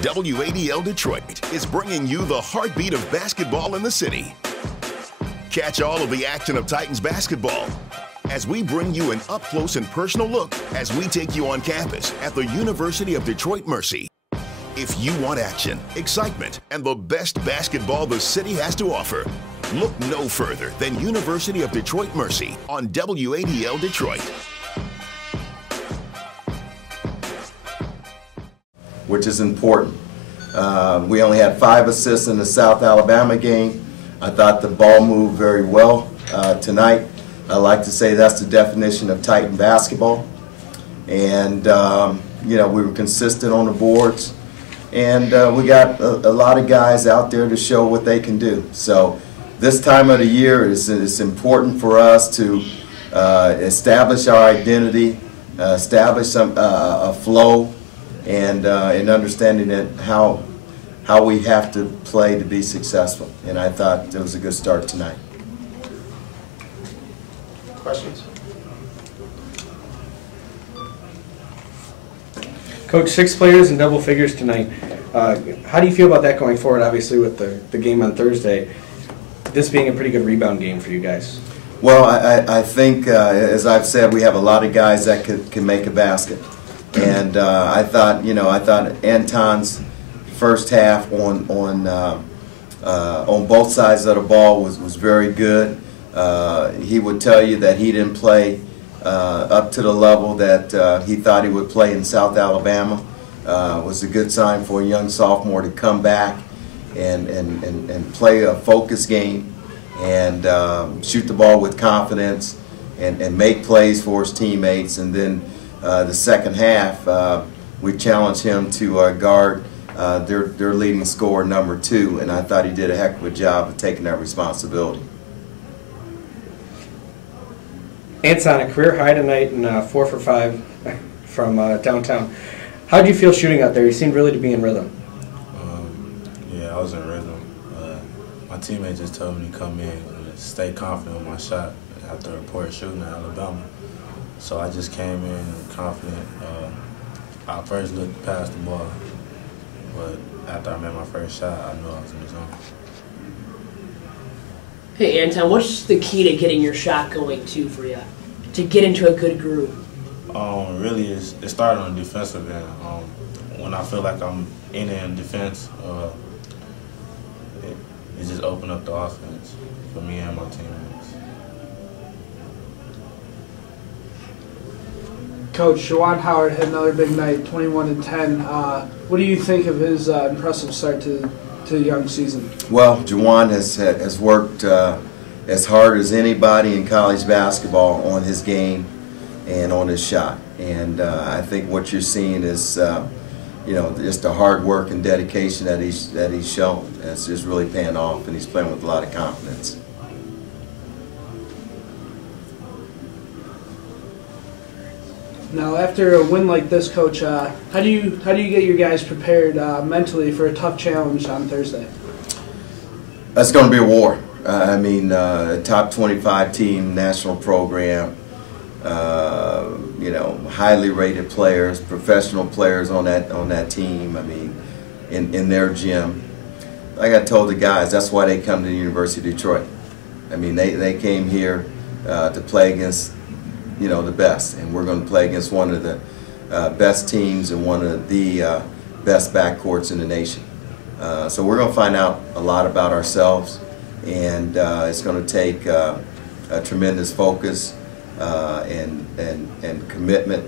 WADL Detroit is bringing you the heartbeat of basketball in the city. Catch all of the action of Titans basketball as we bring you an up-close and personal look as we take you on campus at the University of Detroit Mercy. If you want action, excitement, and the best basketball the city has to offer, look no further than University of Detroit Mercy on WADL Detroit. Which is important. We only had 5 assists in the South Alabama game. I thought the ball moved very well tonight. I like to say that's the definition of Titan basketball. And, you know, we were consistent on the boards. And we got a lot of guys out there to show what they can do. So this time of the year it's important for us to establish our identity, establish a flow, and understanding that how we have to play to be successful. And I thought it was a good start tonight. Questions? Coach, 6 players in double figures tonight. How do you feel about that going forward, obviously, with the game on Thursday, this being a pretty good rebound game for you guys? Well, I think, as I've said, we have a lot of guys that can make a basket. And I thought Anton's first half on both sides of the ball was very good. He would tell you that he didn't play up to the level that he thought he would play in South Alabama. It was a good sign for a young sophomore to come back and play a focused game and shoot the ball with confidence and make plays for his teammates. And then the second half, we challenged him to guard their leading scorer, number 2, and I thought he did a heck of a job of taking that responsibility. Anton, a career high tonight and 4 for 5 from downtown. How did you feel shooting out there? You seemed really to be in rhythm. Yeah, I was in rhythm. My teammate just told me to come in and stay confident with my shot after a poor shooting at Alabama. So I just came in confident. I first looked past the ball, but after I made my first shot, I knew I was in the zone. Hey, Anton, what's the key to getting your shot going, too, for you, to get into a good groove? Really, it started on the defensive end. When I feel like I'm in defense, it just opened up the offense for me and my teammates. Coach, Juwan Howard had another big night, 21-10. What do you think of his impressive start to the young season? Well, Juwan has worked as hard as anybody in college basketball on his game and on his shot. And I think what you're seeing is, you know, just the hard work and dedication that he's shown. It's just really paying off, and he's playing with a lot of confidence. Now, after a win like this, Coach, how do you get your guys prepared mentally for a tough challenge on Thursday? That's going to be a war. I mean, a top 25 team, national program, you know, highly rated players, professional players on that team. I mean, in their gym. Like I told the guys, that's why they come to the University of Detroit. I mean, they came here to play against, you know, the best, and we're going to play against one of the best teams and one of the best backcourts in the nation. So we're going to find out a lot about ourselves, and it's going to take a tremendous focus and commitment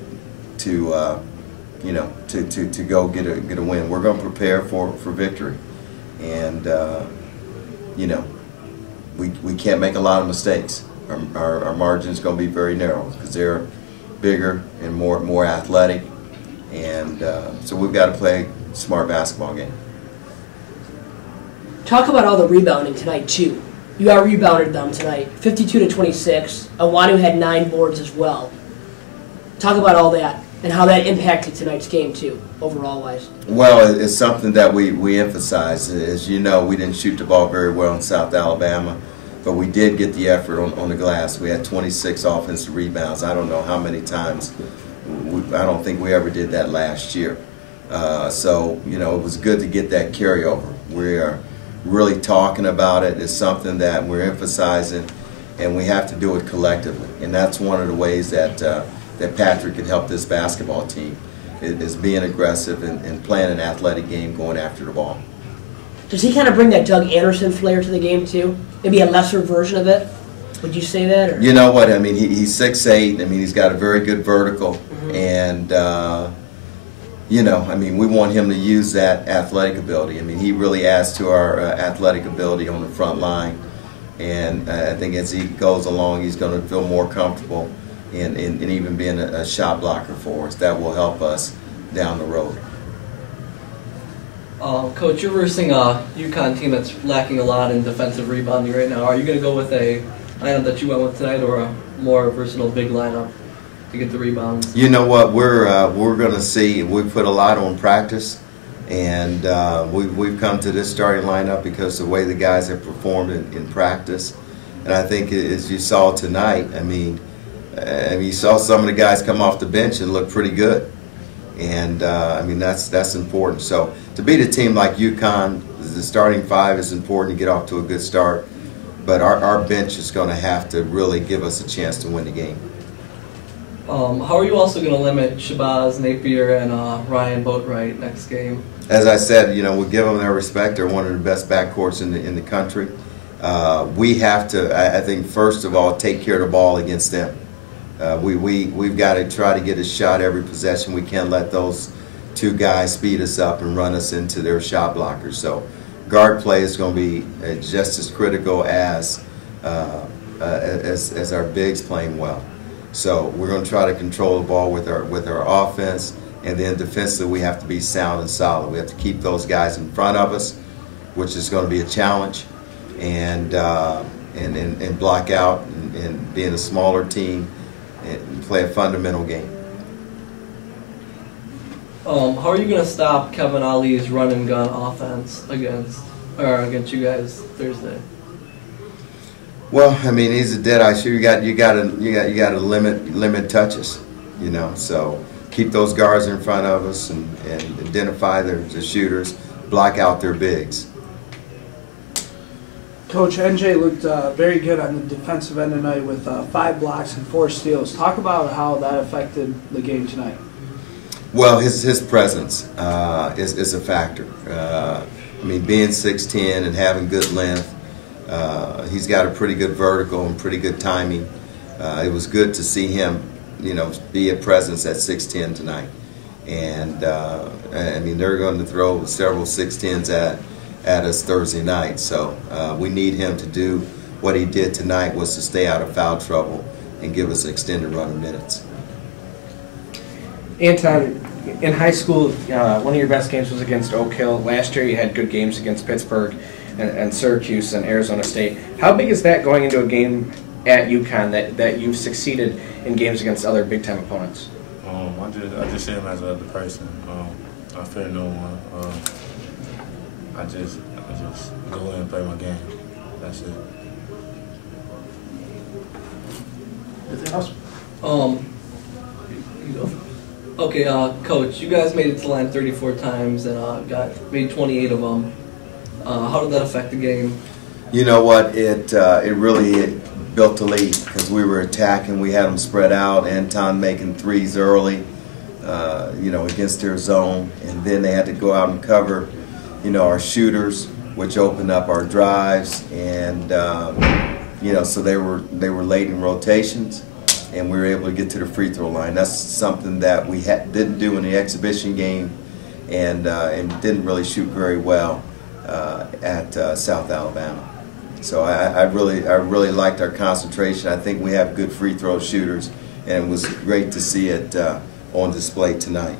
to you know, to go get a win. We're going to prepare for victory, and you know, we can't make a lot of mistakes. Our margin's going to be very narrow because they're bigger and more athletic, and so we've got to play a smart basketball game. Talk about all the rebounding tonight, too. You out-rebounded them tonight, 52-26. Awanu had 9 boards as well. Talk about all that and how that impacted tonight's game, too, overall-wise. Well, it's something that we emphasize. As you know, we didn't shoot the ball very well in South Alabama, but we did get the effort on the glass. We had 26 offensive rebounds. I don't know how many times. I don't think we ever did that last year. So, you know, it was good to get that carryover. We are really talking about it. It's something that we're emphasizing, and we have to do it collectively. And that's one of the ways that that Patrick can help this basketball team, is being aggressive and playing an athletic game, going after the ball. Does he kind of bring that Doug Anderson flair to the game too? Maybe a lesser version of it? Would you say that? Or? You know what? I mean, he's 6'8". I mean, he's got a very good vertical, and you know, I mean, we want him to use that athletic ability. I mean, he really adds to our athletic ability on the front line, and I think as he goes along, he's going to feel more comfortable in even being a shot blocker for us. That will help us down the road. Coach, you're versing a UConn team that's lacking a lot in defensive rebounding right now. Are you going to go with a lineup that you went with tonight, or a more versatile big lineup to get the rebounds? You know what, we're going to see. We put a lot on practice, and we've come to this starting lineup because of the way the guys have performed in practice. And I think, as you saw tonight, I mean, you saw some of the guys come off the bench and look pretty good. And I mean, that's important. So to beat a team like UConn, the starting five is important to get off to a good start. But our bench is going to have to really give us a chance to win the game. How are you also going to limit Shabazz Napier and Ryan Boatwright next game? As I said, you know, we give them their respect. They're one of the best backcourts in the country. We have to, I think, first of all, take care of the ball against them. We've got to try to get a shot every possession. We can't let those two guys speed us up and run us into their shot blockers. So guard play is going to be just as critical as our bigs playing well. So we're going to try to control the ball with our offense, and then defensively we have to be sound and solid. We have to keep those guys in front of us, which is going to be a challenge, and block out and being a smaller team and play a fundamental game. How are you going to stop Kevin Ali's run and gun offense against you guys Thursday? Well, I mean, he's a dead-eye shooter. You got to limit touches, you know. So keep those guards in front of us and identify the shooters, block out their bigs. Coach, NJ looked very good on the defensive end tonight with 5 blocks and 4 steals. Talk about how that affected the game tonight. Well, his presence is a factor. I mean, being 6'10" and having good length, he's got a pretty good vertical and pretty good timing. It was good to see him, you know, be a presence at 6'10" tonight. And I mean, they're going to throw several 6'10s at us Thursday night. So we need him to do what he did tonight, was to stay out of foul trouble and give us an extended run of minutes. Anton, in high school, one of your best games was against Oak Hill. Last year you had good games against Pittsburgh and Syracuse and Arizona State. How big is that going into a game at UConn, that you've succeeded in games against other big-time opponents? I just see him as another person. I fear no one. I just go in and play my game. That's it. Anything else? Okay, Coach, you guys made it to the line 34 times and made 28 of them. How did that affect the game? You know what? It really built the lead because we were attacking. We had them spread out. Anton making threes early, you know, against their zone, and then they had to go out and cover, you know, our shooters, which opened up our drives, and you know, so they were late in rotations, and we were able to get to the free throw line. That's something that we didn't do in the exhibition game, and didn't really shoot very well at South Alabama. So I really liked our concentration. I think we have good free throw shooters, and it was great to see it on display tonight.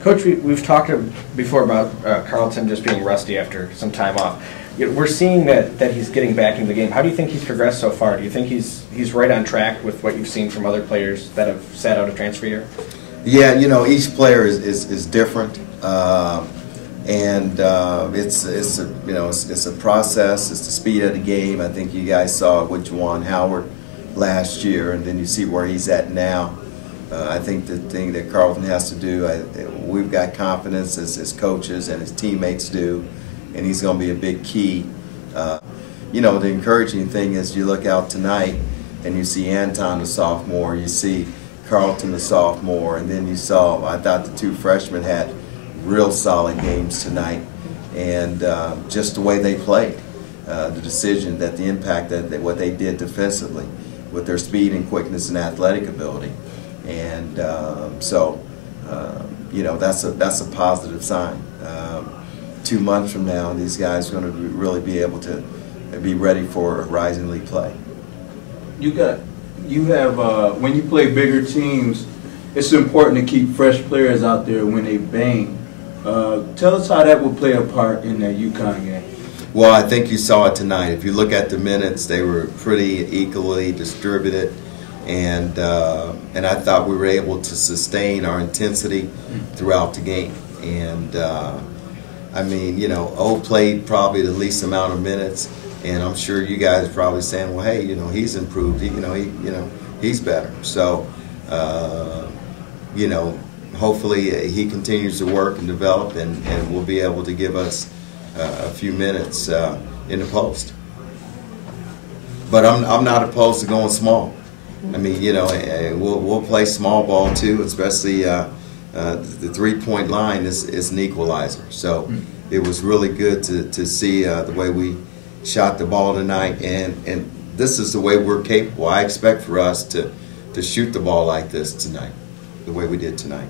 Coach, we've talked before about Carlton just being rusty after some time off. We're seeing that he's getting back into the game. How do you think he's progressed so far? Do you think he's right on track with what you've seen from other players that have sat out a transfer year? Yeah, you know, each player is different, and it's a process. It's the speed of the game. I think you guys saw it with Juwan Howard last year, and then you see where he's at now. I think the thing that Carlton has to do, we've got confidence as coaches and his teammates do, and he's going to be a big key. You know, the encouraging thing is you look out tonight and you see Anton, the sophomore, you see Carlton, the sophomore, and then you saw, I thought the two freshmen had real solid games tonight, and just the way they played, the decision, that the impact that what they did defensively with their speed and quickness and athletic ability. And so, you know, that's a positive sign. 2 months from now, these guys are going to really be able to be ready for Rising League play. You have when you play bigger teams, it's important to keep fresh players out there when they bang. Tell us how that will play a part in that UConn game. Well, I think you saw it tonight. If you look at the minutes, they were pretty equally distributed, and I thought we were able to sustain our intensity throughout the game. And I mean, you know, O played probably the least amount of minutes, and I'm sure you guys are probably saying, well, hey, you know, he's improved. He's better. So, you know, hopefully he continues to work and develop, and will be able to give us a few minutes in the post. But I'm not opposed to going small. I mean, you know, we'll play small ball too, especially the 3-point line is an equalizer. So it was really good to see the way we shot the ball tonight, and this is the way we're capable. I expect for us to shoot the ball like this tonight, the way we did tonight.